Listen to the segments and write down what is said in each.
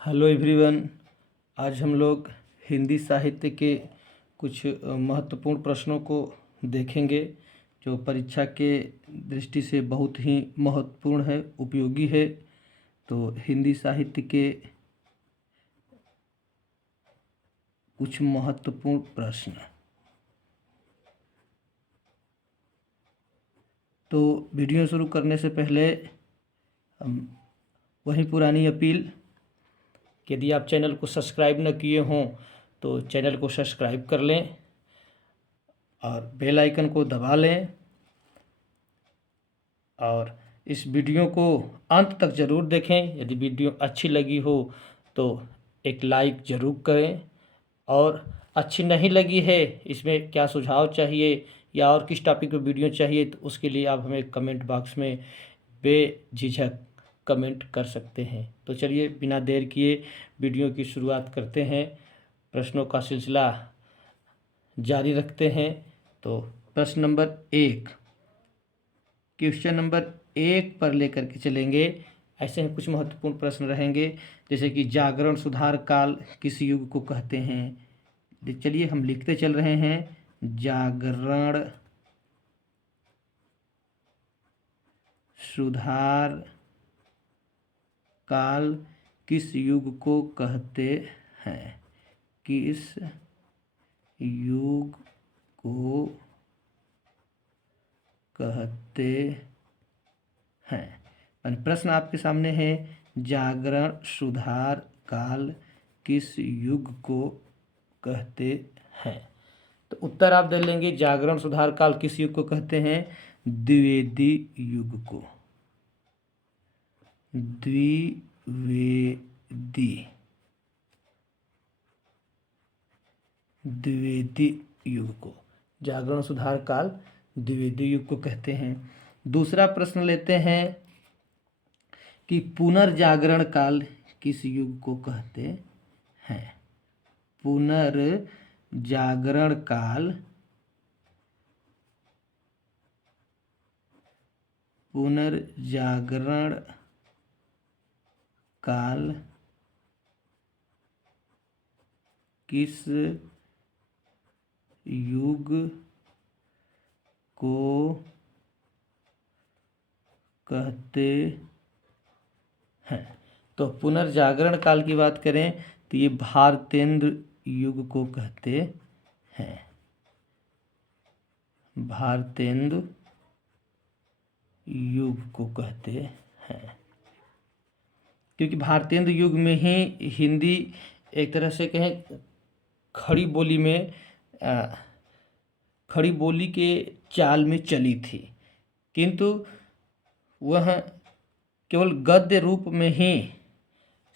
Hello everyone. आज हम लोग हिंदी साहित्य के कुछ महत्वपूर्ण प्रश्नों को देखेंगे जो परीक्षा के दृष्टि से बहुत ही महत्वपूर्ण है, उपयोगी है। तो हिंदी साहित्य के कुछ महत्वपूर्ण प्रश्न। तो वीडियो शुरू करने से पहले वही पुरानी अपील, यदि आप चैनल को सब्सक्राइब न किए हों तो चैनल को सब्सक्राइब कर लें और बेल आइकन को दबा लें और इस वीडियो को अंत तक ज़रूर देखें। यदि वीडियो अच्छी लगी हो तो एक लाइक ज़रूर करें, और अच्छी नहीं लगी है, इसमें क्या सुझाव चाहिए या और किस टॉपिक पर वीडियो चाहिए, तो उसके लिए आप हमें कमेंट बॉक्स में बेझिझक कमेंट कर सकते हैं। तो चलिए बिना देर किए वीडियो की शुरुआत करते हैं, प्रश्नों का सिलसिला जारी रखते हैं। तो प्रश्न नंबर 1, क्वेश्चन नंबर 1 पर लेकर के चलेंगे। ऐसे ही कुछ महत्वपूर्ण प्रश्न रहेंगे, जैसे कि जागरण सुधार काल किस युग को कहते हैं। चलिए हम लिखते चल रहे हैं, जागरण सुधार काल किस युग को कहते हैं, किस युग को कहते हैं। प्रश्न आपके सामने है, जागरण सुधार काल किस युग को कहते हैं। तो उत्तर आप दे लेंगे, जागरण सुधार काल किस युग को कहते हैं, द्विवेदी युग को। द्विवेदी युग को जागरण सुधार काल द्विवेदी युग को कहते हैं। दूसरा प्रश्न लेते हैं कि पुनर्जागरण काल किस युग को कहते हैं। पुनर्जागरण काल किस युग को कहते हैं। तो पुनर्जागरण काल की बात करें तो ये भारतेंद्र युग को कहते हैं। भारतेंद्र युग को कहते हैं, क्योंकि भारतेंद्र युग में ही हिंदी एक तरह से कहें खड़ी बोली के चाल में चली थी, किंतु वह केवल गद्य रूप में ही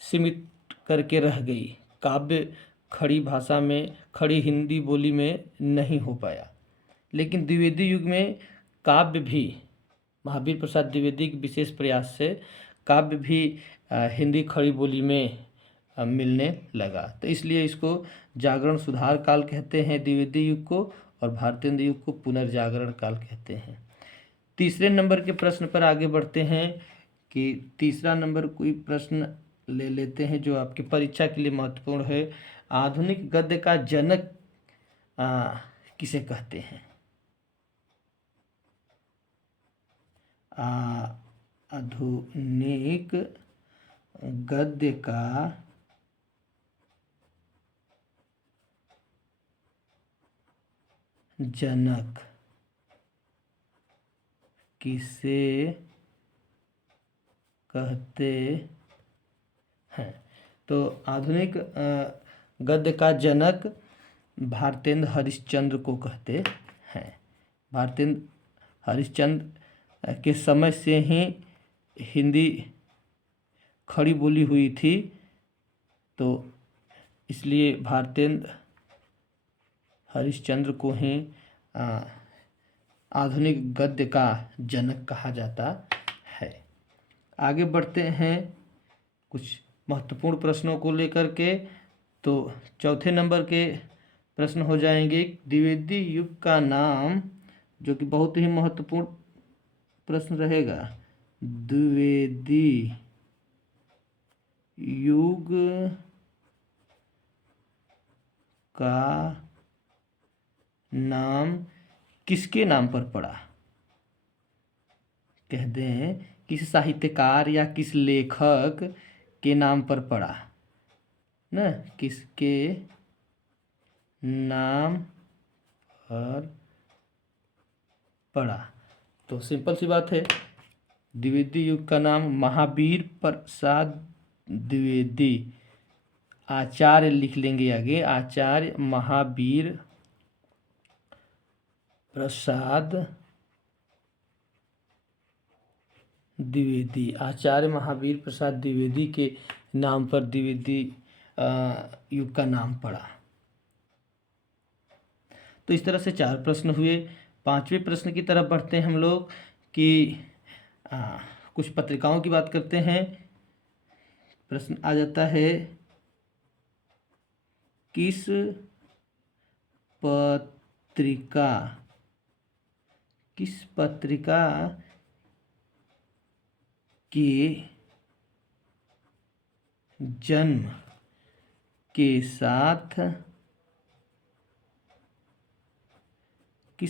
सीमित करके रह गई। काव्य खड़ी भाषा में, खड़ी हिंदी बोली में नहीं हो पाया। लेकिन द्विवेदी युग में काव्य भी, महावीर प्रसाद द्विवेदी के विशेष प्रयास से काव्य भी हिंदी खड़ी बोली में मिलने लगा। तो इसलिए इसको जागरण सुधार काल कहते हैं द्विवेदी युग को, और भारतेंद्र युग को पुनर्जागरण काल कहते हैं। तीसरे नंबर के प्रश्न पर आगे बढ़ते हैं कि तीसरा नंबर कोई प्रश्न ले लेते हैं जो आपकी परीक्षा के लिए महत्वपूर्ण है। आधुनिक गद्य का जनक किसे कहते हैं। आधुनिक गद्य का जनक किसे कहते हैं। तो आधुनिक गद्य का जनक भारतेंद्र हरिश्चंद्र को कहते हैं। भारतेंद्र हरिश्चंद्र के समय से ही हिंदी खड़ी बोली हुई थी, तो इसलिए भारतेंद्र हरिश्चंद्र को ही आधुनिक गद्य का जनक कहा जाता है। आगे बढ़ते हैं कुछ महत्वपूर्ण प्रश्नों को लेकर के। तो चौथे नंबर के प्रश्न हो जाएंगे, द्विवेदी युग का नाम, जो कि बहुत ही महत्वपूर्ण प्रश्न रहेगा। द्विवेदी युग का नाम किसके नाम पर पड़ा? कह दें किस साहित्यकार या किस लेखक के नाम पर पड़ा ना, किसके नाम पर पड़ा? तो सिंपल सी बात है, द्विवेदी युग का नाम महावीर प्रसाद द्विवेदी, आचार्य लिख लेंगे आगे, आचार्य महावीर प्रसाद द्विवेदी, आचार्य महावीर प्रसाद द्विवेदी के नाम पर द्विवेदी युग का नाम पड़ा। तो इस तरह से 4 प्रश्न हुए। 5वें प्रश्न की तरफ बढ़ते हैं हम लोग कि कुछ पत्रिकाओं की बात करते हैं। प्रश्न आ जाता है, किस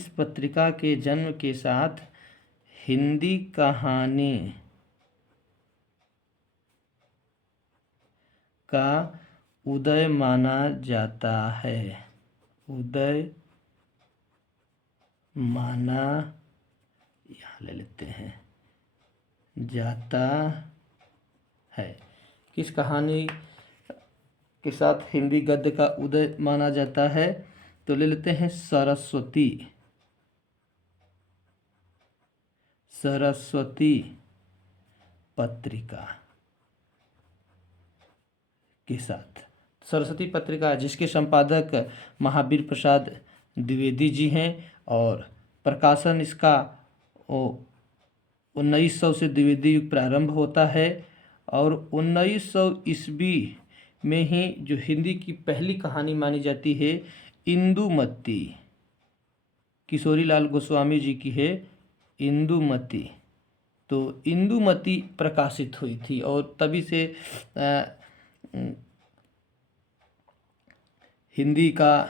पत्रिका के जन्म के साथ हिंदी कहानी का उदय माना जाता है? यहाँ ले लेते हैं, जाता है। किस कहानी के साथ हिंदी गद्य का उदय माना जाता है? तो ले लेते हैं सरस्वती पत्रिका के साथ। सरस्वती पत्रिका जिसके संपादक महावीर प्रसाद द्विवेदी जी हैं और प्रकाशन इसका 1900 से द्विवेदी युग प्रारंभ होता है और 1900 ईस्वी में ही जो हिंदी की पहली कहानी मानी जाती है इंदुमती, किशोरीलाल गोस्वामी जी की है इंदुमती। तो इंदुमती प्रकाशित हुई थी और तभी से हिंदी का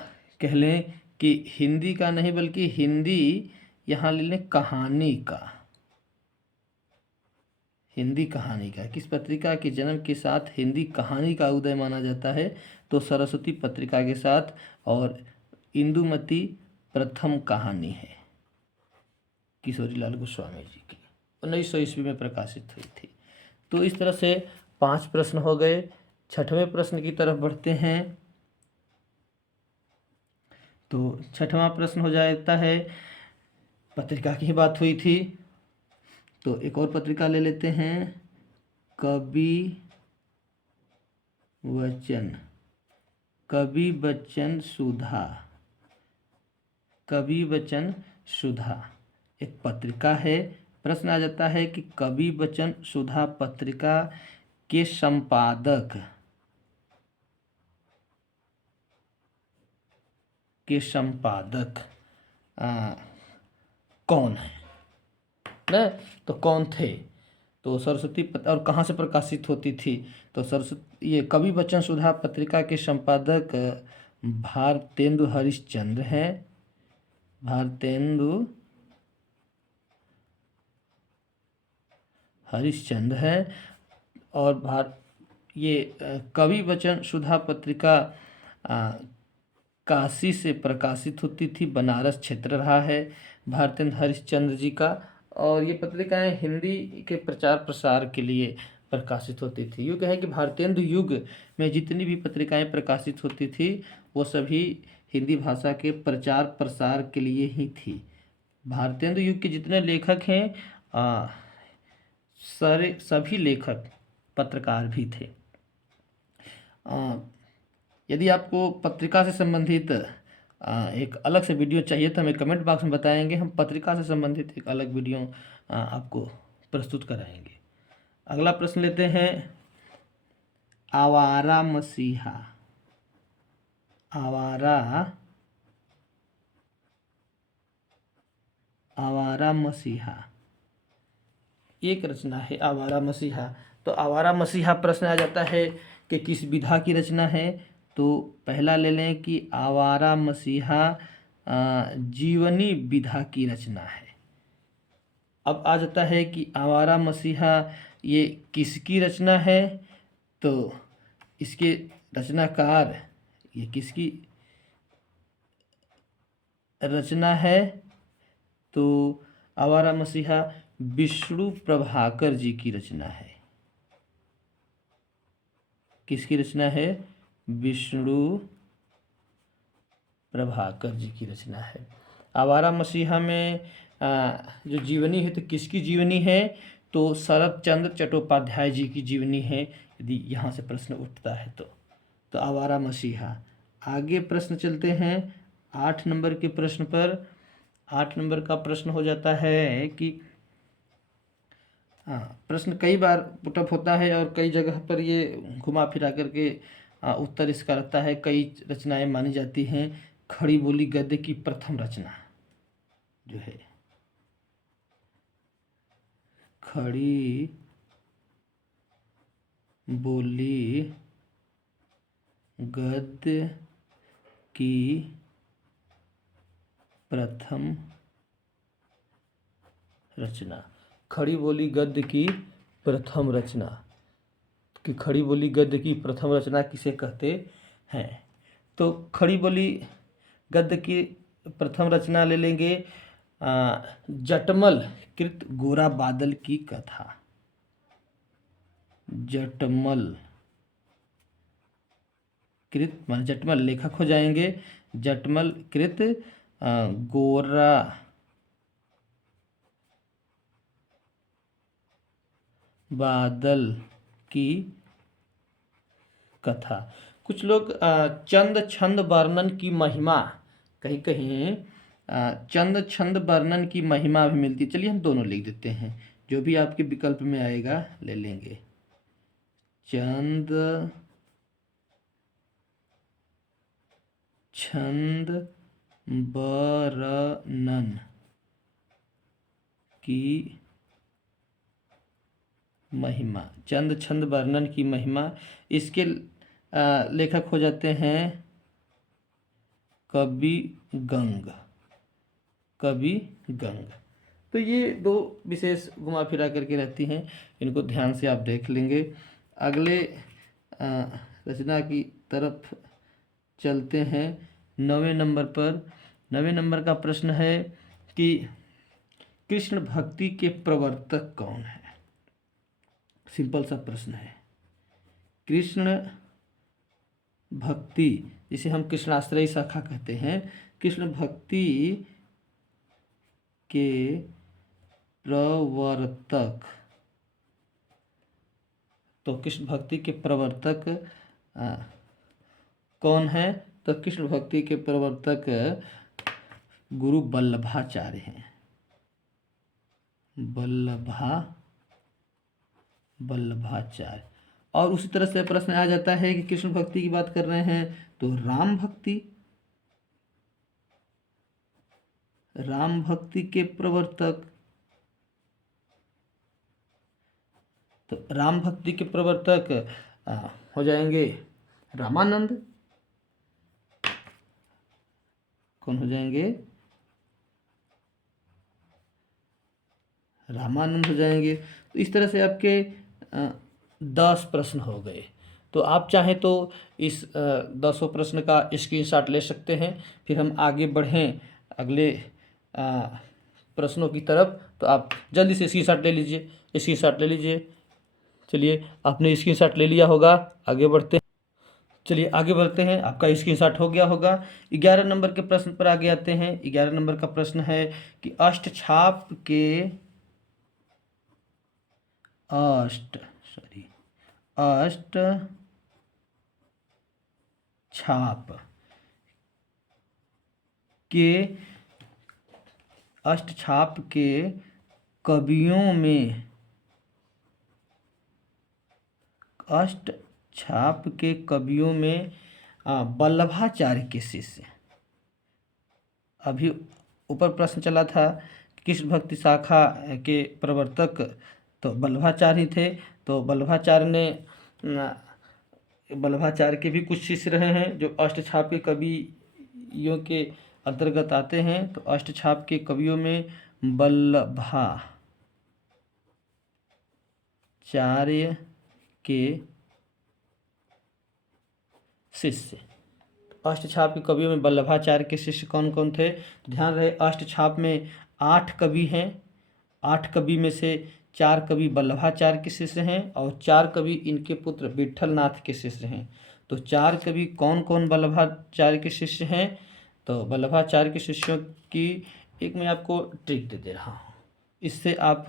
कह लें कि हिंदी का नहीं बल्कि हिंदी यहाँ ले लें कहानी का, हिंदी कहानी का। किस पत्रिका के जन्म के साथ हिंदी कहानी का उदय माना जाता है? तो सरस्वती पत्रिका के साथ, और इंदुमती प्रथम कहानी है किशोरीलाल गोस्वामी जी की, 1900 ईस्वी में प्रकाशित हुई थी। तो इस तरह से 5 प्रश्न हो गए। 6वें प्रश्न की तरफ बढ़ते हैं। तो 6वां प्रश्न हो जाता है, पत्रिका की ही बात हुई थी तो एक और पत्रिका ले लेते हैं, कवि वचन सुधा एक पत्रिका है। प्रश्न आ जाता है कि कवि वचन सुधा पत्रिका के संपादक कौन है ना? तो कौन थे? तो सरस्वती और कहाँ से प्रकाशित होती थी? तो ये कवि वचन सुधा पत्रिका के संपादक भारतेंदु हरिश्चंद्र हैं। भारतेंदु हरिश्चंद्र है। और ये कवि वचन सुधा पत्रिका काशी से प्रकाशित होती थी, बनारस क्षेत्र रहा है भारतेंदु हरिश्चंद्र जी का। और ये पत्रिकाएं हिंदी के प्रचार प्रसार के लिए प्रकाशित होती थी। यूँ कहें कि भारतेंदु युग में जितनी भी पत्रिकाएं प्रकाशित होती थी वो सभी हिंदी भाषा के प्रचार प्रसार के लिए ही थी। भारतेंदु युग के जितने लेखक हैं सभी लेखक पत्रकार भी थे। यदि आपको पत्रिका से संबंधित एक अलग से वीडियो चाहिए तो हमें कमेंट बॉक्स में बताएंगे, हम पत्रिका से संबंधित एक अलग वीडियो आपको प्रस्तुत कराएंगे। अगला प्रश्न लेते हैं, आवारा मसीहा एक रचना है आवारा मसीहा। तो आवारा मसीहा प्रश्न आ जाता है कि किस विधा की रचना है। तो पहला ले लें कि आवारा मसीहा जीवनी विधा की रचना है। अब आ जाता है कि आवारा मसीहा ये किसकी रचना है। तो इसके रचनाकार ये किसकी रचना है। तो आवारा मसीहा विष्णु प्रभाकर जी की रचना है। किसकी रचना है? विष्णु प्रभाकर जी की रचना है। आवारा मसीहा में जो जीवनी है तो किसकी जीवनी है? तो शरत चंद्र चट्टोपाध्याय जी की जीवनी है, यदि यहाँ से प्रश्न उठता है तो आवारा मसीहा। आगे प्रश्न चलते हैं 8 नंबर के प्रश्न पर। 8 नंबर का प्रश्न हो जाता है कि प्रश्न कई बार पुटअप होता है और कई जगह पर ये घुमा फिरा करके उत्तर इसका रहता है। कई रचनाएं मानी जाती हैं। खड़ी बोली गद्य की प्रथम रचना जो है, खड़ी बोली गद्य की प्रथम रचना। खड़ी बोली गद्य की प्रथम रचना कि खड़ी बोली गद्य की प्रथम रचना किसे कहते हैं? तो खड़ी बोली गद्य की प्रथम रचना ले लेंगे जटमल कृत गोरा बादल की कथा। जटमल कृत मान जटमल लेखक हो जाएंगे, जटमल कृत गोरा बादल की कथा। कुछ लोग चंद छंद वर्णन की महिमा, कहीं कहीं चंद छंद वर्णन की महिमा भी मिलती है। चलिए हम दोनों लिख देते हैं, जो भी आपके विकल्प में आएगा ले लेंगे। चंद छंद वर्णन की महिमा, चंद छंद वर्णन की महिमा। इसके लेखक हो जाते हैं कवि गंग। कवि गंग। तो ये दो विशेष घुमा फिरा करके रहती हैं, इनको ध्यान से आप देख लेंगे। अगले रचना की तरफ चलते हैं 9वें नंबर पर। 9वें नंबर का प्रश्न है कि कृष्ण भक्ति के प्रवर्तक कौन है? सिंपल सा प्रश्न है। कृष्ण भक्ति, जिसे हम कृष्णाश्रयी शाखा कहते हैं, कृष्ण भक्ति के प्रवर्तक। तो कृष्ण भक्ति के प्रवर्तक कौन है? तो कृष्ण भक्ति के प्रवर्तक गुरु वल्लभाचार्य हैं। वल्लभाचार्य। और उसी तरह से प्रश्न आ जाता है कि कृष्ण भक्ति की बात कर रहे हैं तो राम भक्ति के प्रवर्तक। तो राम भक्ति के प्रवर्तक हो जाएंगे रामानंद। कौन हो जाएंगे? रामानंद हो जाएंगे। तो इस तरह से आपके 10 प्रश्न हो गए। तो आप चाहें तो इस 10 प्रश्न का स्क्रीनशॉट ले सकते हैं। फिर हम आगे बढ़ें अगले प्रश्नों की तरफ, तो आप जल्दी से स्क्रीनशॉट ले लीजिए। चलिए, आपने स्क्रीनशॉट ले लिया होगा, आगे बढ़ते हैं। चलिए आगे बढ़ते हैं, आपका स्क्रीनशॉट हो गया होगा। 11 नंबर के प्रश्न पर आगे आते हैं। 11 नंबर का प्रश्न है कि अष्टछाप अष्टछाप के कवियों में वल्लभाचार्य के शिष्य। अभी ऊपर प्रश्न चला था कि कृष्ण भक्ति शाखा के प्रवर्तक तो वल्लभाचार्य ही थे। तो वल्लभाचार्य के भी कुछ शिष्य रहे हैं जो अष्टछाप के कवियों के अंतर्गत आते हैं। तो अष्टछाप के कवियों में वल्लभाचार्य के शिष्य, अष्टछाप के कवियों में वल्लभाचार्य के शिष्य कौन कौन थे? तो ध्यान रहे, अष्टछाप में 8 कवि हैं। 8 कवि में से 4 कवि वल्लभाचार्य के शिष्य हैं और 4 कवि इनके पुत्र विट्ठलनाथ के शिष्य हैं। तो 4 कवि कौन कौन वल्लभाचार्य के शिष्य हैं? तो वल्लभाचार्य के शिष्यों की एक मैं आपको ट्रिक दे दे रहा हूँ, इससे आप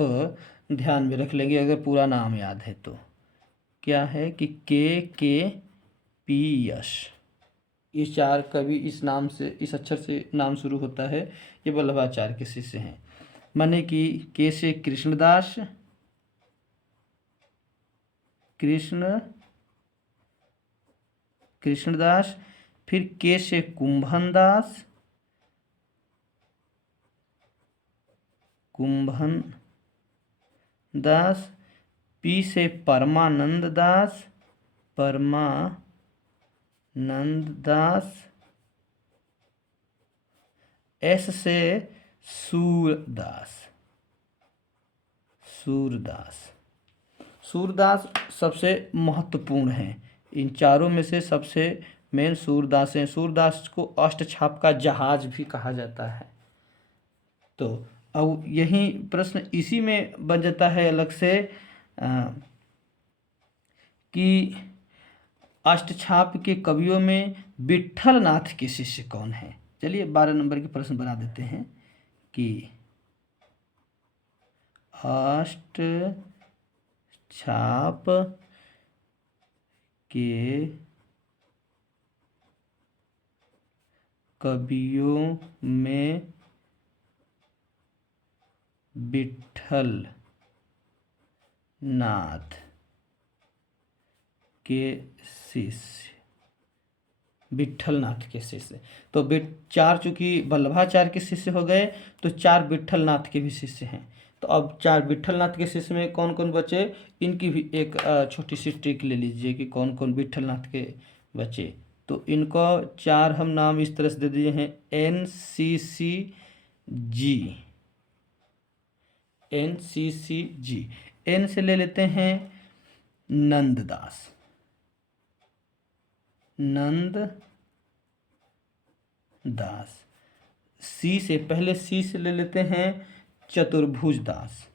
ध्यान में रख लेंगे अगर पूरा नाम याद है तो। क्या है कि के पी यश, ये 4 कवि इस नाम से, इस अक्षर से नाम शुरू होता है, ये वल्लभाचार्य के शिष्य हैं। माने कि के से कृष्णदास, कृष्णदास, फिर के से कुंभन दास, पी से परमानंद दास, एस से सूरदास सबसे महत्वपूर्ण हैं। इन चारों में से सबसे मेन सूरदास हैं। सूरदास को अष्टछाप का जहाज भी कहा जाता है। तो अब यही प्रश्न इसी में बन जाता है अलग से कि अष्टछाप के कवियों में विट्ठलनाथ के शिष्य कौन है। चलिए 12 नंबर के प्रश्न बना देते हैं कि अष्टछाप के कवियों में विट्ठलनाथ के शिष्य। तो 4 चूंकि वल्लभाचार्य के शिष्य हो गए तो 4 विट्ठलनाथ के भी शिष्य हैं। तो अब 4 विट्ठलनाथ के शिष्य में कौन कौन बचे, इनकी भी एक छोटी सी ट्रिक ले लीजिए कि कौन कौन विट्ठलनाथ के बचे। तो इनको 4 हम नाम इस तरह से दे दिए हैं, NCCG। एन से ले लेते हैं नंददास, सी से पहले सी से ले लेते हैं चतुर्भुज दास,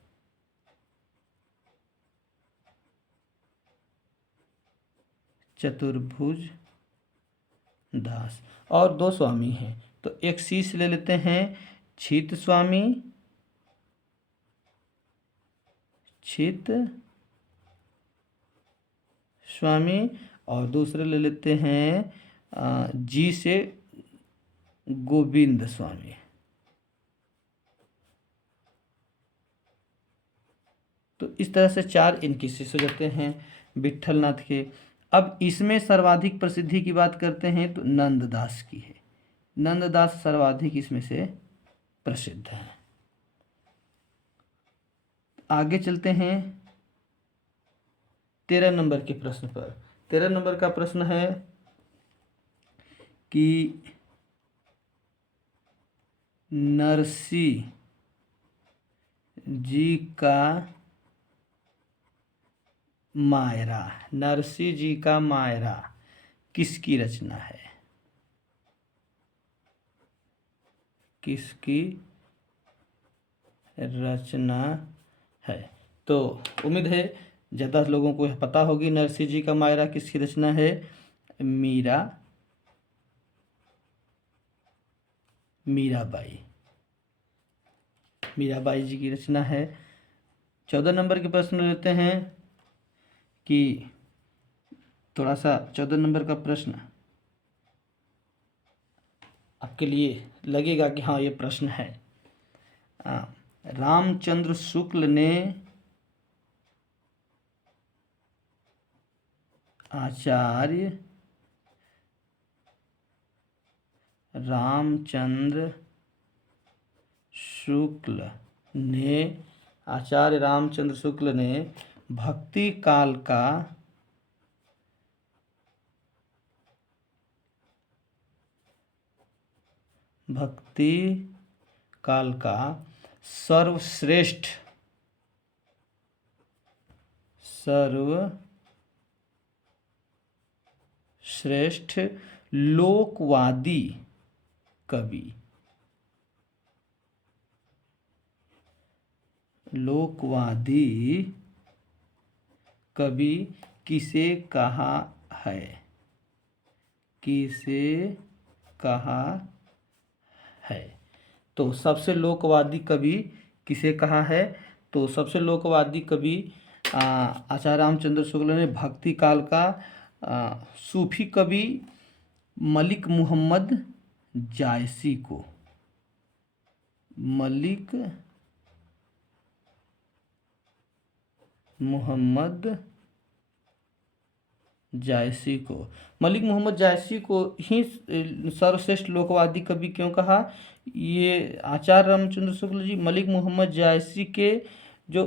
और 2 स्वामी हैं। तो एक सी से ले लेते हैं छित स्वामी, और दूसरे ले लेते हैं जी से गोविंद स्वामी। तो इस तरह से 4 इनके शिष्य हो जाते हैं विट्ठलनाथ के। अब इसमें सर्वाधिक प्रसिद्धि की बात करते हैं तो नंददास की है। नंददास सर्वाधिक इसमें से प्रसिद्ध है। आगे चलते हैं 13 नंबर के प्रश्न पर। 13 नंबर का प्रश्न है कि नरसी जी का मायरा किसकी रचना है? तो उम्मीद है ज़्यादा लोगों को पता होगी नरसी जी का मायरा किसकी रचना है। मीराबाई जी की रचना है। 14 नंबर के प्रश्न लेते हैं कि थोड़ा सा 14 नंबर का प्रश्न आपके लिए लगेगा कि हाँ ये प्रश्न है। रामचंद्र शुक्ल ने आचार्य रामचंद्र शुक्ल ने आचार्य रामचंद्र शुक्ल ने भक्ति काल का सर्वश्रेष्ठ लोकवादी कवि किसे कहा है? तो सबसे लोकवादी कवि किसे कहा है? तो सबसे लोकवादी कवि आचार्य रामचंद्र शुक्ल ने भक्ति काल का सूफी कवि मलिक मुहम्मद जायसी को मलिक मुहम्मद जायसी को ही सर्वश्रेष्ठ लोकवादी कवि क्यों कहा? ये आचार्य रामचंद्र शुक्ल जी मलिक मुहम्मद जायसी के जो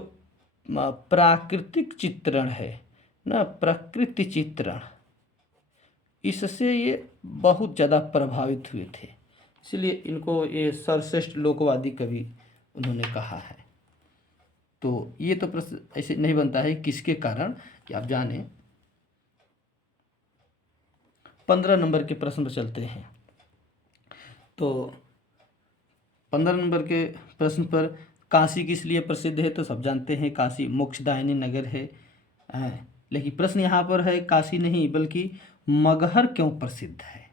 प्राकृतिक चित्रण है ना, प्रकृति चित्रण, इससे ये बहुत ज़्यादा प्रभावित हुए थे, इसलिए इनको ये सर्वश्रेष्ठ लोकवादी कवि उन्होंने कहा है। तो ये तो प्रश्न ऐसे नहीं बनता है किसके कारण, कि आप जाने। 15 नंबर के प्रश्न पर चलते हैं। तो 15 नंबर के प्रश्न पर काशी किस लिए प्रसिद्ध है? तो सब जानते हैं काशी मोक्षदायिनी नगर है। लेकिन प्रश्न यहाँ पर है काशी नहीं बल्कि मगहर क्यों प्रसिद्ध है?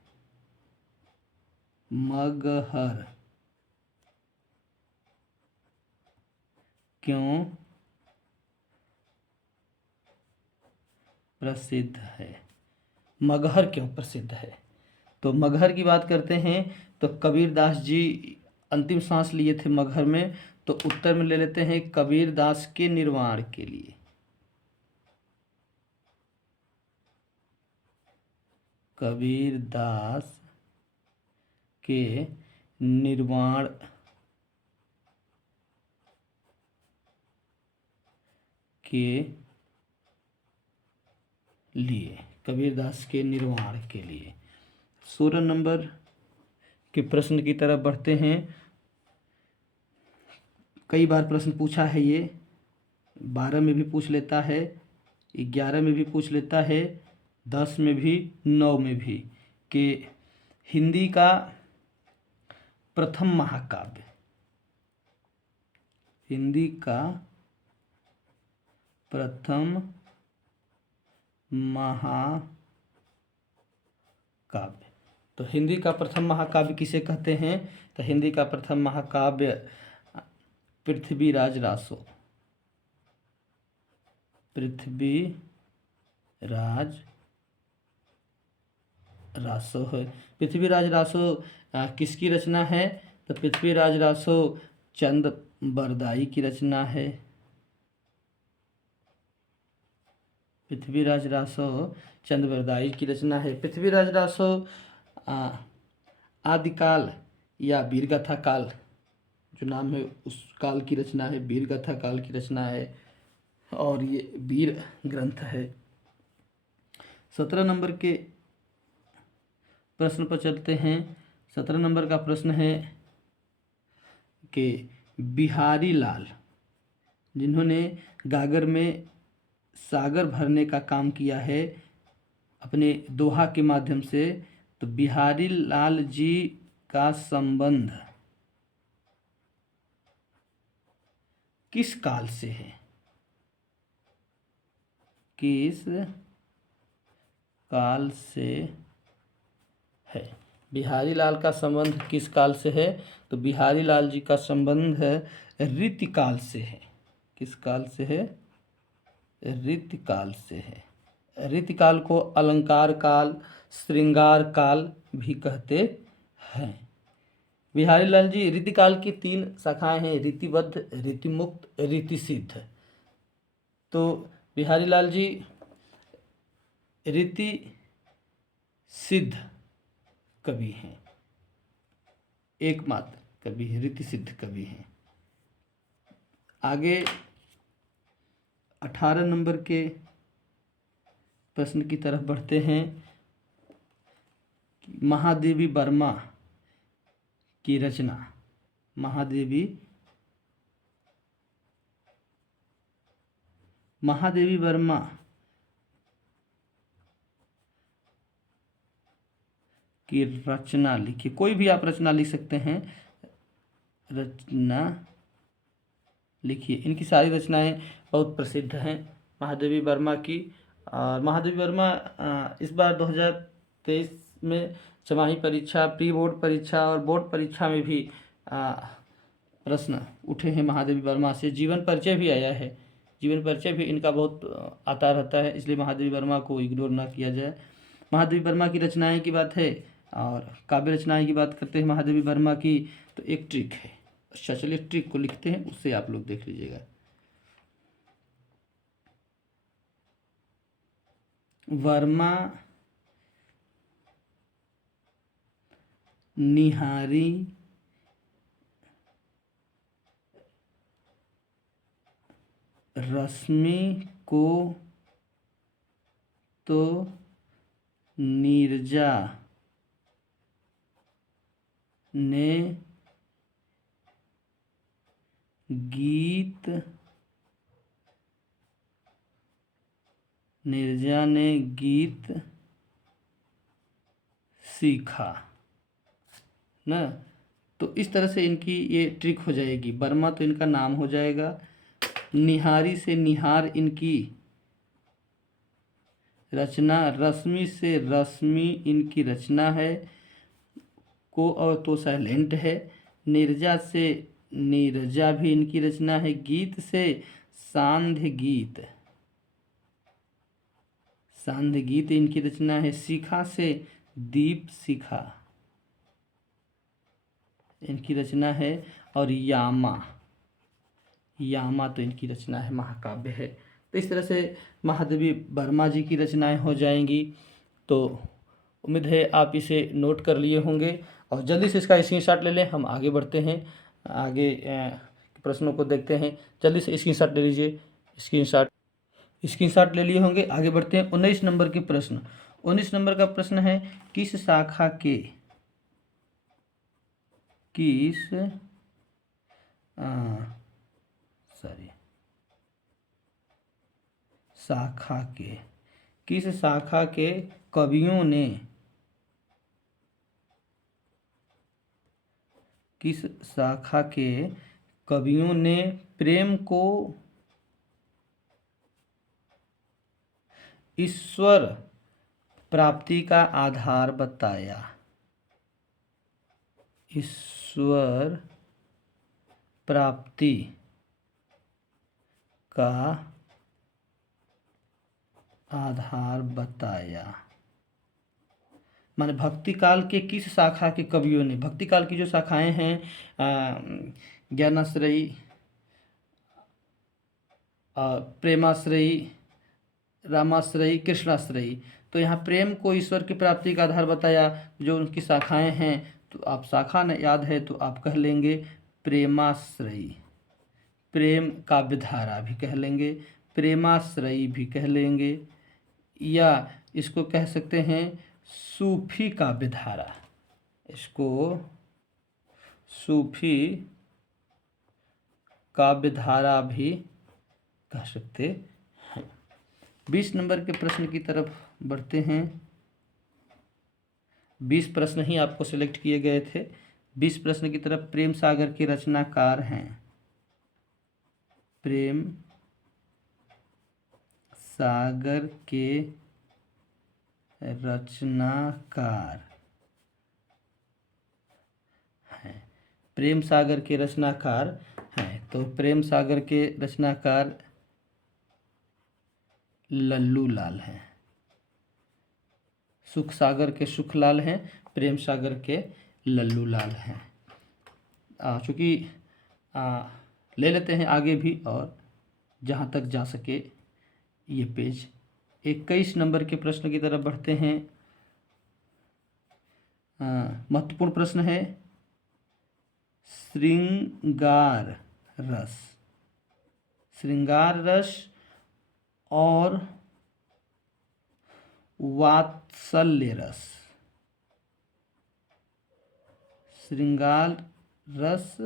मगहर क्यों प्रसिद्ध है? मगहर क्यों प्रसिद्ध है? तो मगहर की बात करते हैं तो कबीरदास जी अंतिम सांस लिए थे मगहर में, तो उत्तर में ले लेते हैं कबीरदास के निर्वाण के लिए। कबीरदास के निर्वाण के लिए, कबीरदास के निर्वाण के लिए। 16 नंबर के प्रश्न की तरफ बढ़ते हैं। कई बार प्रश्न पूछा है ये, 12 में भी पूछ लेता है, 11 में भी पूछ लेता है, 10 में भी, 9 में भी, कि हिंदी का प्रथम महाकाव्य, हिंदी का प्रथम महाकाव्य। तो हिंदी का प्रथम महाकाव्य किसे कहते हैं? तो हिंदी का प्रथम महाकाव्य पृथ्वीराज रासो, पृथ्वीराज रासो है। पृथ्वीराज रासो किसकी रचना है? तो पृथ्वीराज रासो चंद बरदाई की रचना है। पृथ्वीराज रासो चंद बरदाई की रचना है। पृथ्वीराज रासो आदिकाल या वीरगाथा काल जो नाम है उस काल की रचना है, वीरगाथा काल की रचना है, और ये वीर ग्रंथ है। 17 नंबर के प्रश्न पर चलते हैं। 17 नंबर का प्रश्न है कि बिहारी लाल जिन्होंने गागर में सागर भरने का काम किया है अपने दोहा के माध्यम से, तो बिहारी लाल जी का संबंध किस काल से है? किस काल से है? बिहारी लाल का संबंध किस काल से है? तो बिहारी लाल जी का संबंध रीतिकाल से है। किस काल से है? रीतिकाल से है। रीतिकाल को अलंकार काल, श्रृंगार काल भी कहते हैं। बिहारी लाल जी रीतिकाल की 3 शाखाएं हैं, रीतिबद्ध, रीतिमुक्त, रीतिसिद्ध। तो बिहारी लाल जी रीति सिद्ध कवि हैं, एकमात्र कवि रीति सिद्ध कवि हैं। आगे 18 नंबर के प्रश्न की तरफ बढ़ते हैं। महादेवी वर्मा की रचना, महादेवी वर्मा की रचना लिखिए। कोई भी आप रचना लिख सकते हैं, रचना लिखिए। इनकी सारी रचनाएं बहुत प्रसिद्ध हैं महादेवी वर्मा की। और महादेवी वर्मा इस बार 2023 में छमाही परीक्षा, प्री बोर्ड परीक्षा और बोर्ड परीक्षा में भी प्रश्न उठे हैं महादेवी वर्मा से। जीवन परिचय भी आया है, जीवन परिचय भी इनका बहुत आता रहता है, इसलिए महादेवी वर्मा को इग्नोर ना किया जाए। महादेवी वर्मा की रचनाएं की बात है और काव्य रचनाएं की बात करते हैं महादेवी वर्मा की, तो एक ट्रिक है। अच्छा चलिए ट्रिक को लिखते हैं, उससे आप लोग देख लीजिएगा। वर्मा निहारी रश्मि को तो नीरजा ने गीत सीखा ना। तो इस तरह से इनकी ये ट्रिक हो जाएगी। वर्मा तो इनका नाम हो जाएगा, निहारी से निहार इनकी रचना, रश्मि से रश्मि इनकी रचना है, को और तो साइलेंट है, नीरजा से नीरजा भी इनकी रचना है, गीत से सांध्य गीत इनकी रचना है, शिखा से दीप शिखा इनकी रचना है, और यामा तो इनकी रचना है, महाकाव्य है। तो इस तरह से महादेवी वर्मा जी की रचनाएं हो जाएंगी। तो उम्मीद है आप इसे नोट कर लिए होंगे और जल्दी से इसका स्क्रीनशॉट ले लें। हम आगे बढ़ते हैं, आगे प्रश्नों को देखते हैं। जल्दी से स्क्रीनशॉट ले लीजिए। स्क्रीनशॉट ले लिए होंगे, आगे बढ़ते हैं। 19 नंबर के प्रश्न। 19 नंबर का प्रश्न है, किस शाखा के कवियों ने प्रेम को ईश्वर प्राप्ति का आधार बताया। ईश्वर प्राप्ति का आधार बताया, माने भक्ति काल के किस शाखा के कवियों ने, भक्ति काल की जो शाखाएं हैं, ज्ञानाश्रयी, प्रेमाश्रयी, रामाश्रयी, कृष्णाश्रयी। तो यहाँ प्रेम को ईश्वर की प्राप्ति का आधार बताया, जो उनकी शाखाएं हैं। तो आप शाखा न याद है तो आप कह लेंगे प्रेमाश्रयी, प्रेम काव्यधारा भी कह लेंगे, प्रेमाश्रयी भी कह लेंगे, या इसको कह सकते हैं सूफी काव्यधारा, इसको सूफी काव्यधारा भी कह सकते हैं। 20 नंबर के प्रश्न की तरफ बढ़ते हैं। 20 प्रश्न ही आपको सिलेक्ट किए गए थे। 20 प्रश्न की तरफ। प्रेम सागर के रचनाकार हैं, प्रेम सागर के रचनाकार हैं, प्रेम सागर के रचनाकार हैं। तो प्रेम सागर के रचनाकार लल्लू लाल हैं, सुख सागर के सुखलाल हैं, प्रेम सागर के लल्लू लाल हैं। चूँकि ले लेते हैं आगे भी, और जहाँ तक जा सके ये पेज। 21 नंबर के प्रश्न की तरफ बढ़ते हैं। महत्वपूर्ण प्रश्न है, श्रृंगार रस श्रृंगार रस और वात्सल्य रस। श्रृंगार रस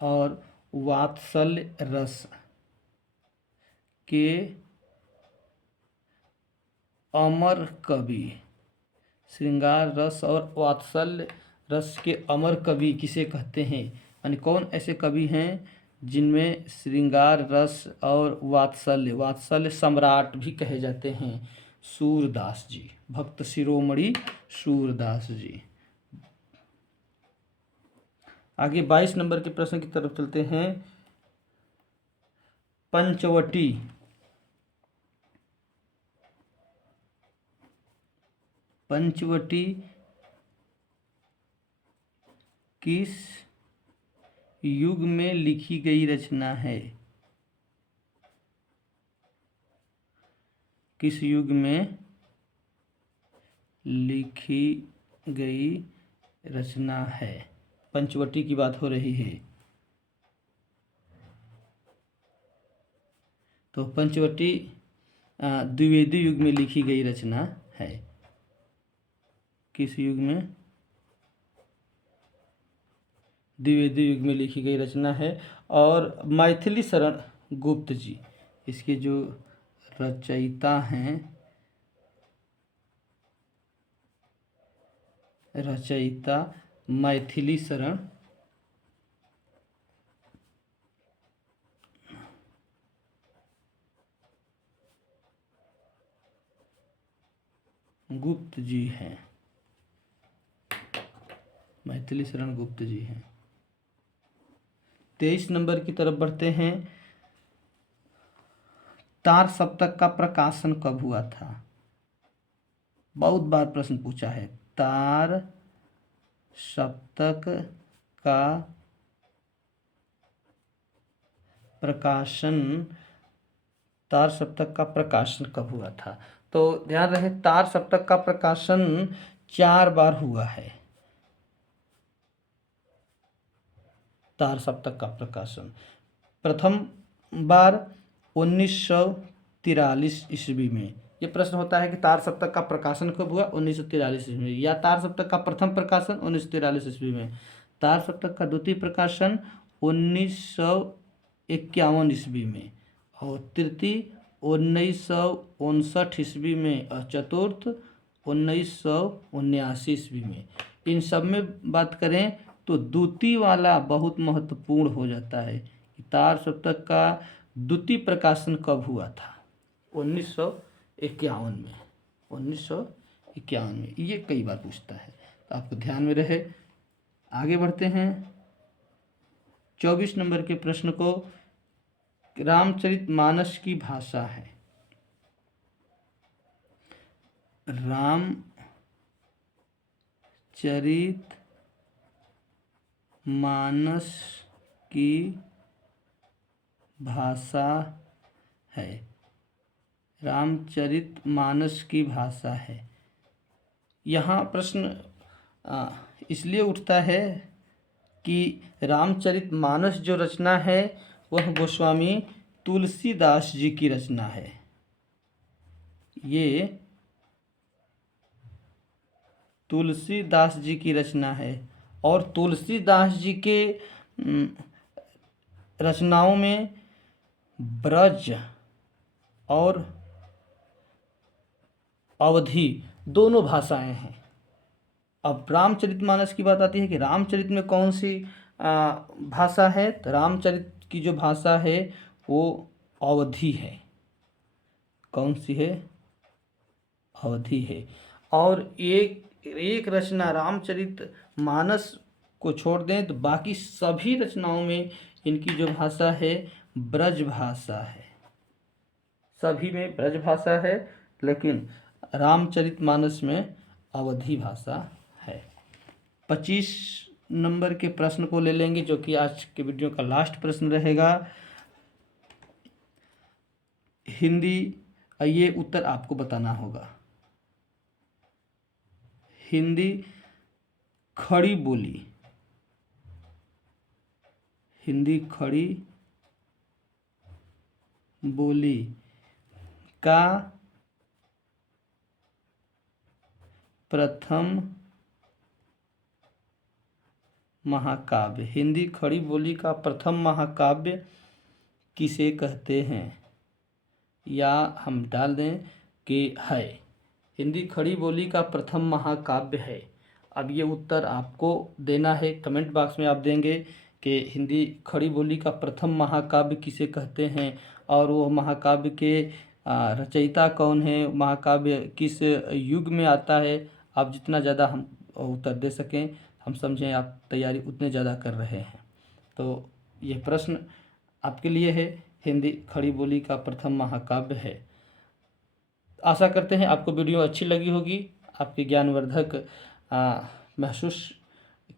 और वात्सल्य रस के अमर कवि। श्रृंगार रस और वात्सल्य रस के अमर कवि किसे कहते हैं, यानी कौन ऐसे कवि हैं जिनमें श्रृंगार रस और वात्सल्य, वात्सल्य सम्राट भी कहे जाते हैं, सूरदास जी, भक्त शिरोमणि सूरदास जी। आगे 22 नंबर के प्रश्न की तरफ चलते हैं। पंचवटी पंचवटी किस युग में लिखी गई रचना है? किस युग में लिखी गई रचना है? पंचवटी की बात हो रही है। तो पंचवटी द्विवेदी युग में लिखी गई रचना है। किस युग में? द्विवेदी युग में लिखी गई रचना है। और मैथिली शरण गुप्त जी इसके जो रचयिता हैं, रचयिता मैथिली शरण गुप्त जी हैं। मैथिली शरण गुप्त जी हैं। 23 नंबर की तरफ बढ़ते हैं। तार सप्तक का प्रकाशन कब हुआ था? बहुत बार प्रश्न पूछा है। तार सप्तक का प्रकाशन, तार सप्तक का प्रकाशन कब हुआ था? तो ध्यान रहे, तार सप्तक का प्रकाशन 4 बार हुआ है। तार सप्तक का प्रकाशन प्रथम बार 1943 ईस्वी में। ये प्रश्न होता है कि तार सप्तक का प्रकाशन कब हुआ? 1943 ईस्वी में। या तार सप्तक का प्रथम प्रकाशन 1943 ईस्वी में। तार सप्तक का द्वितीय प्रकाशन 1951 ईस्वी में। और तृतीय 1959 ईस्वी में। और चतुर्थ 1979 ईस्वी में। इन सब में बात करें तो द्वितीय वाला बहुत महत्वपूर्ण हो जाता है कि तार सप्तक का द्वितीय प्रकाशन कब हुआ था? 1951 में। 1951 में। ये कई बार पूछता है, तो आपको ध्यान में रहे। आगे बढ़ते हैं 24 नंबर के प्रश्न को। रामचरितमानस की भाषा है। रामचरितमानस की भाषा है। रामचरितमानस की भाषा है। यहाँ प्रश्न इसलिए उठता है कि रामचरितमानस जो रचना है वह गोस्वामी तुलसीदास जी की रचना है। ये तुलसीदास जी की रचना है। और तुलसीदास जी के रचनाओं में ब्रज और अवधी दोनों भाषाएं हैं। अब रामचरितमानस की बात आती है कि रामचरित में कौन सी भाषा है? तो रामचरित की जो भाषा है वो अवधी है। कौन सी है? अवधी है। और एक रचना रामचरितमानस को छोड़ दें तो बाकी सभी रचनाओं में इनकी जो भाषा है ब्रज भाषा है। सभी में ब्रज भाषा है, लेकिन रामचरितमानस में अवधी भाषा है। 25 नंबर के प्रश्न को ले लेंगे, जो कि आज के वीडियो का लास्ट प्रश्न रहेगा। हिंदी, ये उत्तर आपको बताना होगा। हिंदी खड़ी बोली, हिंदी खड़ी बोली का प्रथम महाकाव्य, हिंदी खड़ी बोली का प्रथम महाकाव्य किसे कहते हैं? या हम डाल दें कि है, हिंदी खड़ी बोली का प्रथम महाकाव्य है। अब ये उत्तर आपको देना है, कमेंट बॉक्स में आप देंगे कि हिंदी खड़ी बोली का प्रथम महाकाव्य किसे कहते हैं और वो महाकाव्य के रचयिता कौन है, महाकाव्य किस युग में आता है। आप जितना ज़्यादा हम उत्तर दे सकें, हम समझें आप तैयारी उतने ज़्यादा कर रहे हैं। तो ये प्रश्न आपके लिए है, हिंदी खड़ी बोली का प्रथम महाकाव्य है। आशा करते हैं आपको वीडियो अच्छी लगी होगी, आपके ज्ञानवर्धक महसूस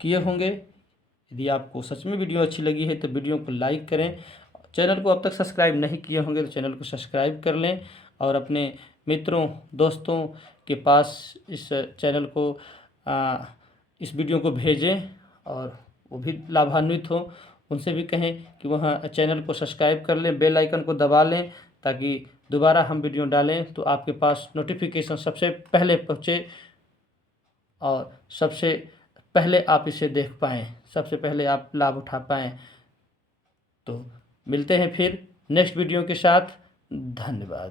किए होंगे। यदि आपको सच में वीडियो अच्छी लगी है तो वीडियो को लाइक करें, चैनल को अब तक सब्सक्राइब नहीं किए होंगे तो चैनल को सब्सक्राइब कर लें और अपने मित्रों दोस्तों के पास इस चैनल को इस वीडियो को भेजें और वो भी लाभान्वित हो। उनसे भी कहें कि वह चैनल को सब्सक्राइब कर लें, बेल आइकन को दबा लें ताकि दोबारा हम वीडियो डालें तो आपके पास नोटिफिकेशन सबसे पहले पहुँचे और सबसे पहले आप इसे देख पाएँ, सबसे पहले आप लाभ उठा पाएँ। तो मिलते हैं फिर नेक्स्ट वीडियो के साथ। धन्यवाद।